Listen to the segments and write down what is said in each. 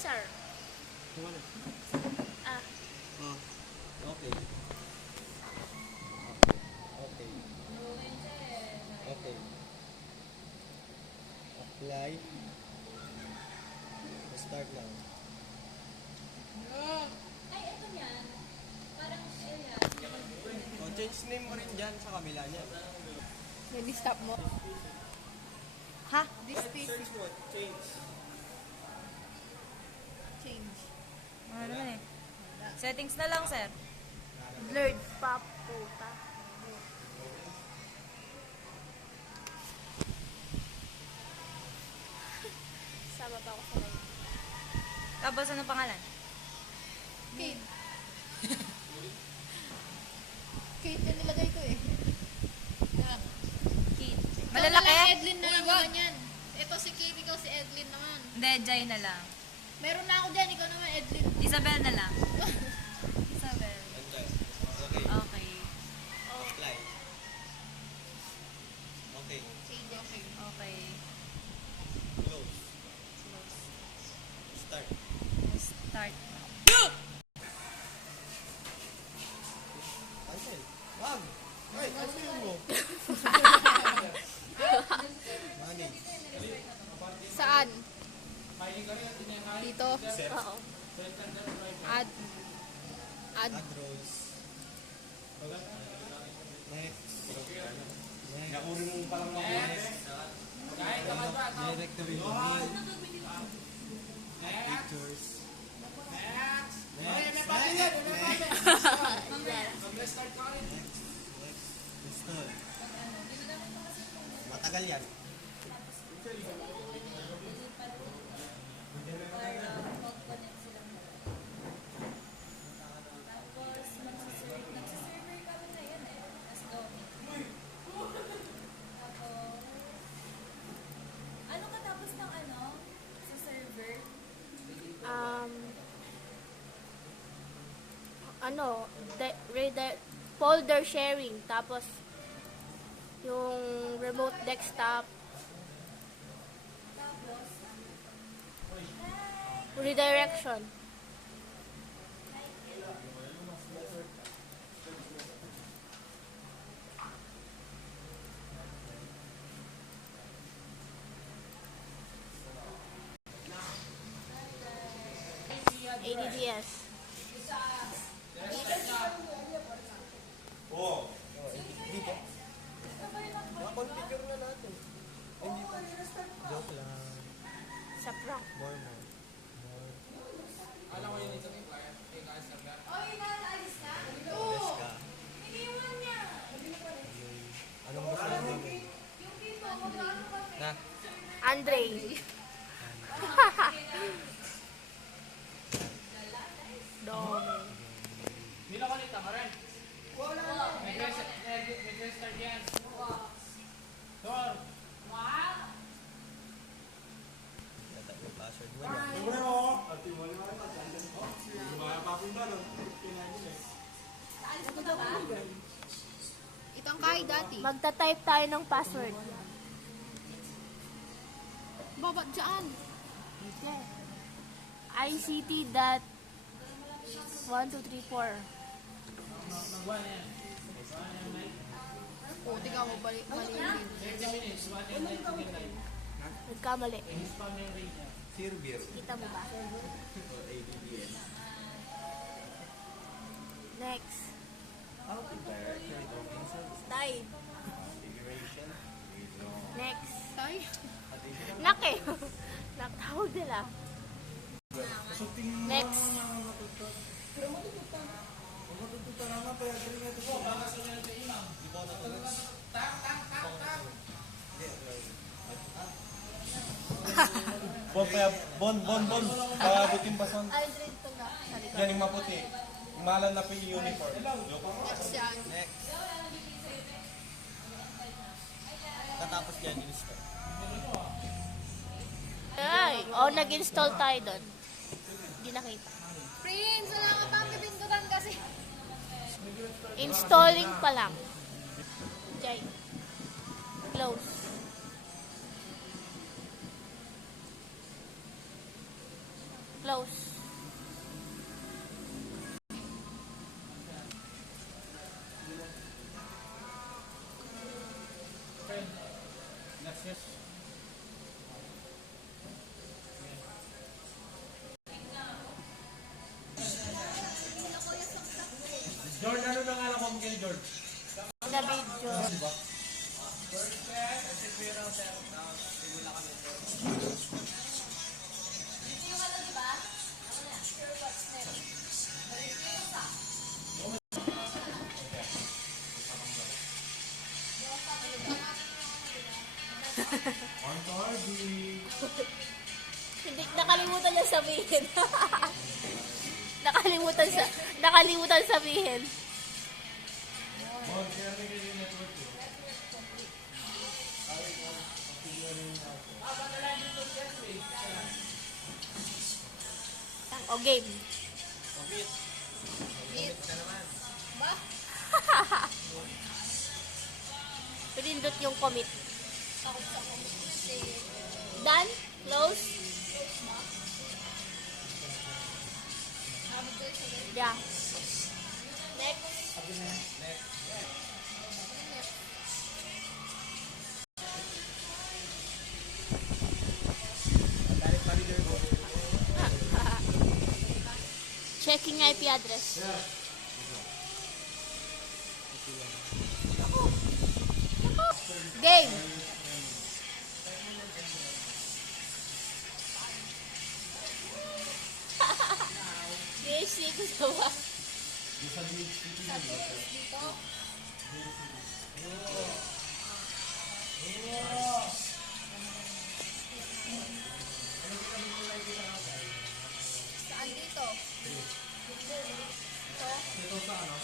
sir. Ah. Oh, okay. Okay. Okay. Apply. Start now. Ay, ito niyan. Parang, ayan. Oh, change name mo rin dyan sa kabila niya. Maybe stop mo. Ha? This page. Search mo, change. Change. Ano naman eh. Settings na lang, sir. Blurred pa puta. Sama pa ako sa live. Tapos, ano pangalan? Kate. Kate yung nilagay ko eh. Kate. Ikaw Malalaki? na lang, Edlin na lang naman yan. Ito si Kate, ikaw si Edlin naman. Hindi, Jai na lang. Meron na ako dyan, ikaw naman Edlin. Isabel na lang. Isabel. Andyan. Okay. Okay. Apply. Okay. Change, okay. Okay. Close. Start. Start. Cancel. Wag! Ay, cancel mo. Manage. Saan? Dito. Set. Oo. Add. Add. Add rows. Next. Next. Directory domain. Pictures. Next. Install. Matagal yan. Ano katapos ng ano? Sa server? Ano, folder sharing, tapos yung remote desktop, redirection. ADDS. Oo. Dito. Nakakonfigure na natin. Hindi pa. Joke lang. Sa prank. More. Yes ka. Anong gusto mo gawin? Na? Andre. Dome. Yata yung password mo na. Itang kahit dati. Magta-type tayo ng password. Baba dyan. ICT dot 1234. O, tingnan mo, mali yun. Nagkamali. Server. Kita mo ba? O ADDS. Next. How to directory domain service. Type. Configuration. Next. Tay. Nake. Nakatawag nila. Next. Bon. Pabutin pa son. Aldrin to na. Sa likod. Yan yung maputi. Malan na pa yung uniform. Next yan. Next. Katapos yan, install. Ay, nag-install tayo doon. Hindi nakita. Prince, wala ka pang pipindutan kasi. Installing pa lang. Jay. Close. Close. Next, yes. George, ano na nga lang kung kay George? The video. Yung ano, di ba? Ako na. Sure what's next. Hindi, nakalimutan niya sabihin. nakalimutan sabihin. Bon, kaya may kayo network eh. O game. Ba? Pinindot yung commit. Takot sa community. Done? Close? Sabi ko sa Yeah. Next. Checking IP address. Game. Basic sawa. Saan dito? Ito sa ano?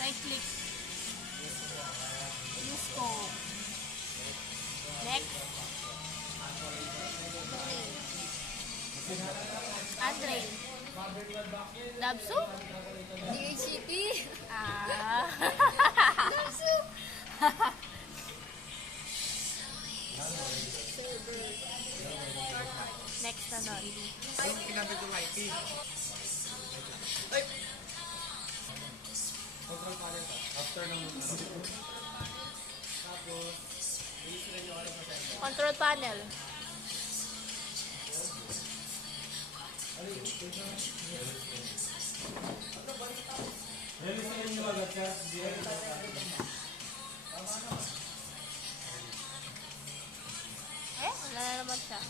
Right click. Use code. Next. Andre. Dabsu? DHCP? Ah. Damsu! Next na nun. Ay, pinapit yung IP. Control panel ka. After ng ano. Control panel. Release nyo agad siya. Hindi na ito Wala na naman siya.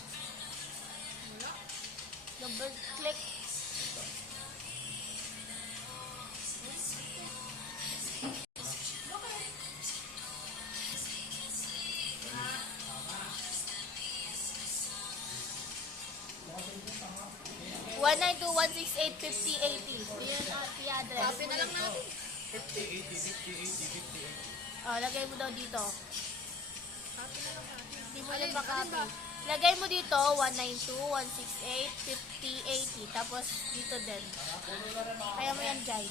Double click. One nine two 168 5080. Yun ang IP address. Copy na lang natin. 50, 80, 50, 80, 50, 80. Oh, lagay mo daw dito. Copy na lang natin. Hindi mo Alin- lang makopy. alin ba? Lagay mo dito 192 168 5080. Tapos dito din. Kaya mo yan, Jai.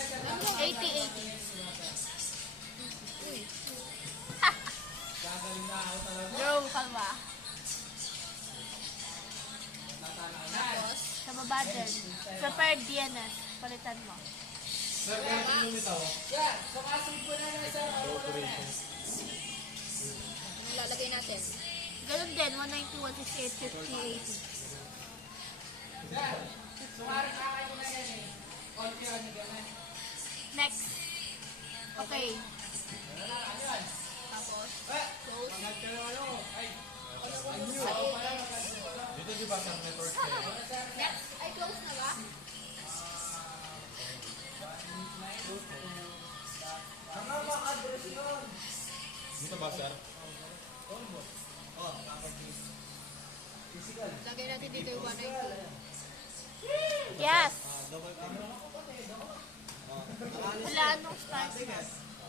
8080. Uy. Bro, kalma. Tapos, Sa baba din. Prepared DNS. Palitan mo. Sir, ganito yung ito. anong lalagay natin? Ganun din. 192 168 5080. Next. Okay. Tapos, Dito di ba sa network kayo? next. Ay, close na ba? Dito ba, sir? Lagay natin dito yung 192. Yes. Wala anong start.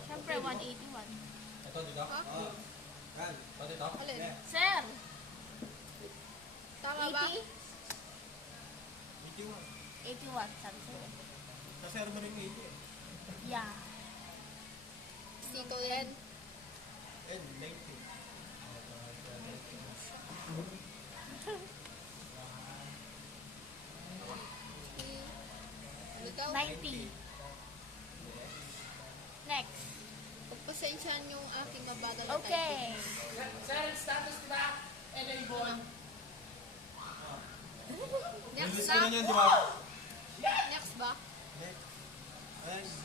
Siyempre, 181. Ito, dito? Ha? Yan. Ito, dito? Alin? Sir, Tama ba? 80? 81. 81, sabi sa'yo. Kasi ano ba rin 80 eh? Yeah. Sito yan. And 90. Ano daw? 90. Next. Pagpasensyahan yung aking mabagal na Okay. Sir, status ba? Enable. Next Release na? ko na yan, di ba? Next ba? Ayan.